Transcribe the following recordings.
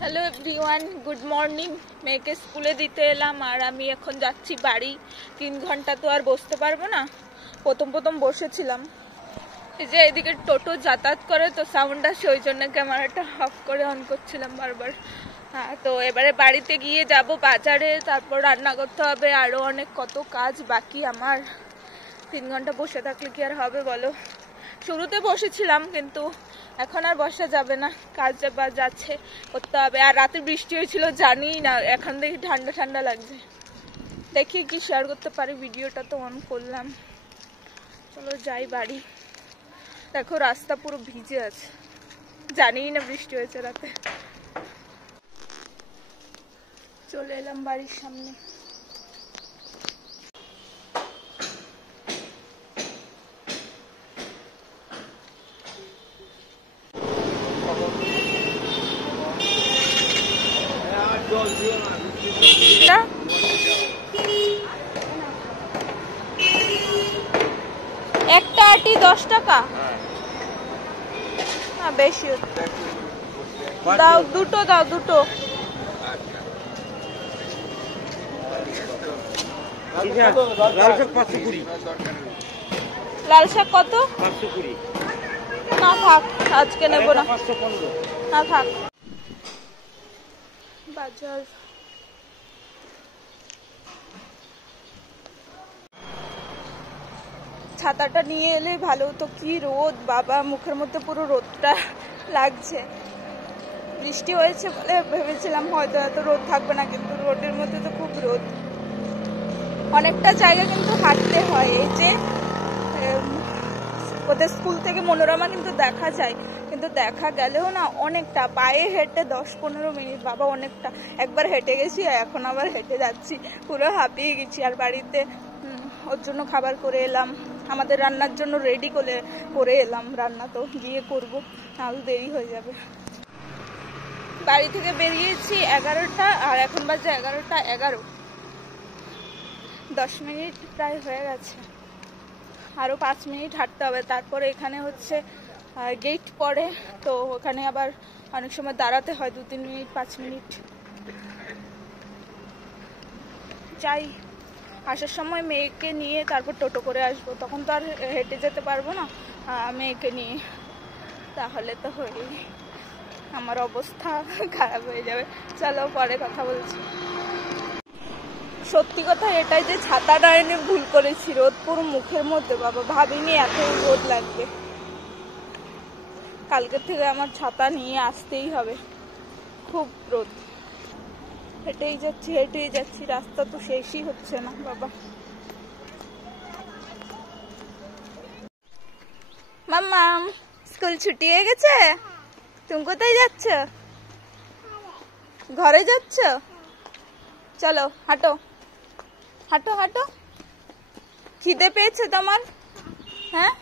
Hello everyone, good morning. মেয়েকে স্কুলে দিতে এলাম আর আমি এখন যাচ্ছি বাড়ি। 3 ঘন্টা তো আর বসতে পারবো না। প্রথম বসেছিলাম, এই যে এদিকে টোটো যাতায়াত করে তো সাউন্ড আসে, ওই জন্য ক্যামেরাটা অফ করে অন করছিলাম বারবার। হ্যাঁ, তো এবারে বাড়িতে গিয়ে যাব বাজারে, তারপর রান্না করতে হবে, আরও অনেক কত কাজ বাকি আমার। 3 ঘন্টা বসে থাকলে কি আর হবে বলো। শুরুতে বসেছিলাম কিন্তু এখন আর বসা যাবে না, কাজ বাজ আছে, করতে হবে। আর রাতে বৃষ্টি হয়েছিল জানি না, এখন দেখি ঠান্ডা ঠান্ডা লাগছে। দেখি কি শেয়ার করতে পারি, ভিডিওটা তো অন করলাম। চলো যাই বাড়ি। দেখো রাস্তা পুরো ভিজে আছে, জানি না বৃষ্টি হয়েছে রাতে। চলে এলাম বাড়ির সামনে। একটা আটি 10 টাকা। হ্যাঁ বেশি দাও, দুটো দাও, দুটো। লাল শাক কত? 520। না থাক, আজকে নেবো না। না থাক। বাজার ছাতাটা নিয়ে এলে ভালো হতো। কি রোদ বাবা, মুখের মধ্যে পুরো রোদটা লাগছে। বৃষ্টি হয়েছে বলে ভেবেছিলাম হয়তো এত রোদ থাকবে না, কিন্তু রোদের মধ্যে তো খুব রোদ। অনেকটা জায়গা কিন্তু হাঁটতে হয়। এই যে ওদের স্কুল থেকে মনোরমা কিন্তু দেখা যায়, কিন্তু দেখা গেলেও না অনেকটা, পায়ে হেঁটে 10-15 মিনিট বাবা, অনেকটা। একবার হেঁটে গেছি, এখন আবার হেঁটে যাচ্ছি, পুরো হাঁপিয়ে গেছি। আর বাড়িতে ওর জন্য খাবার করে এলাম, আমাদের রান্নার জন্য রেডি করে এলাম। রান্না তো গিয়ে করবো, নাহলে দেরি হয়ে যাবে। বাড়ি থেকে বেরিয়েছি 11টা, আর এখন বাজে 11টা 11। 10 মিনিট প্রায় হয়ে গেছে, আরও 5 মিনিট হাঁটতে হবে। তারপরে এখানে হচ্ছে গেট পড়ে, তো ওখানে আবার অনেক সময় দাঁড়াতে হয় 2-3 মিনিট, 5 মিনিট। যাই, আসার সময় মেয়েকে নিয়ে তারপর টোটো করে আসবো, তখন তো আর হেঁটে যেতে পারবো না মেয়েকে নিয়ে, তাহলে তো হয়েই আমার অবস্থা খারাপ হয়ে যাবে। চলো পরে কথা বলছি। সত্যি কথা এটাই যে ছাতাটা এনে ভুল করেছি, রোদ পুরো মুখের মধ্যে বাবা, ভাবিনি এত রোদ লাগবে। কালকের থেকে আমার ছাতা নিয়ে আসতেই হবে, খুব রোদ। হেঁটেই যাচ্ছি, রাস্তা তো শেষই হচ্ছে না বাবা। মাম্মা স্কুল ছুটি হয়ে গেছে, তুমি কোথায় যাচ্ছ? ঘরে যাচ্ছ? চলো হাঁটো হাঁটো হাঁটো। খিদে পেয়েছে তোমার? হ্যাঁ,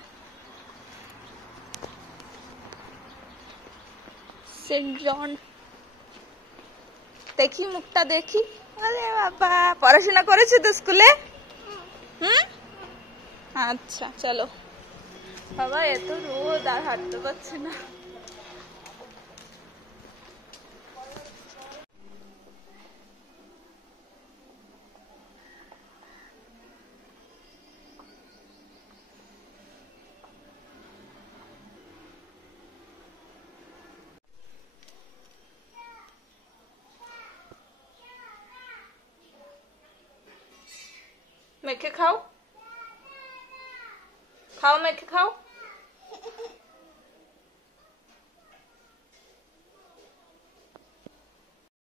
সেন্ট জন, দেখি মুখটা দেখি। আরে বাবা, পড়াশোনা করেছো তো স্কুলে? আচ্ছা চলো। বাবা এত রোদ, আর হাঁটতে পারছি না। মেখে খাও, মেখে খাও।